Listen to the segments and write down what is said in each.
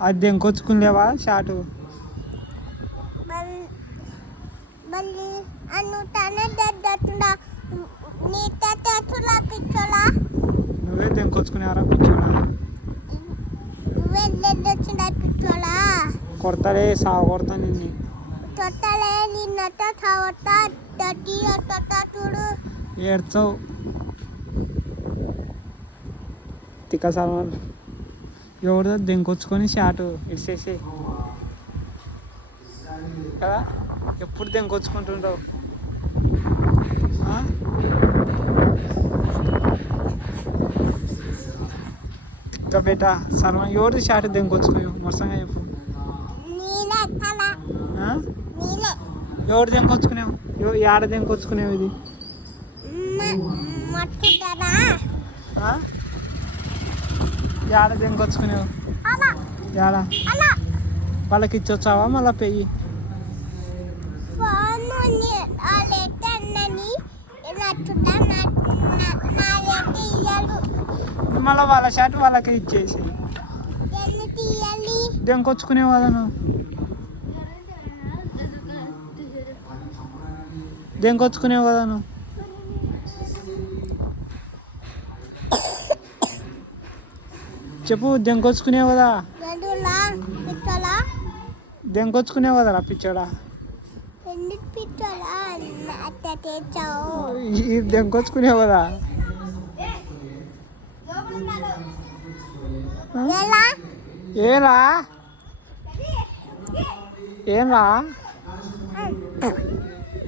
అది దెంకొచ్చుకునేవా షాటు నువ్వే దెంకొచ్చుకునేవారా పిచ్చోడా కొడతాడే సాగు కొడతా నిన్ను ఏడ్చావు తిక్క సల్మాన్ ఎవరిదో దెంకొచ్చుకొని షాటు ఇడిసేసి కదా ఎప్పుడు దెంకొచ్చుకుంటుంటావు తిక్క బేట సల్మాన్ ఎవరిది షాటు దెంకొచ్చుకోవు మొత్తంగా చెప్పు ఎవరు దెంకొచ్చుకునేవు ఏడ దెంకొచ్చుకునేవు ఇది ఏడ దెంకొచ్చుకునేవు ఏడ వాళ్ళకి ఇచ్చొచ్చావా మళ్ళీ పెయ్యి మళ్ళీ వాళ్ళ షర్ట్ వాళ్ళకి ఇచ్చేసి దెంకొచ్చుకునేవు కదా నువ్వు దెంకొచ్చుకునేవు కదా నువ్వు చెప్పు దెంకొచ్చుకునేవు కదా దెంకొచ్చుకునేవు కదరా పిచ్చోడా దెంకొచ్చుకునేవు కదా ఏరా ఏంరా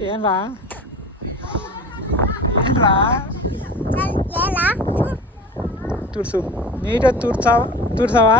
ఏంరా ఏంరా తుడుసు నీట్గా తుడుచావా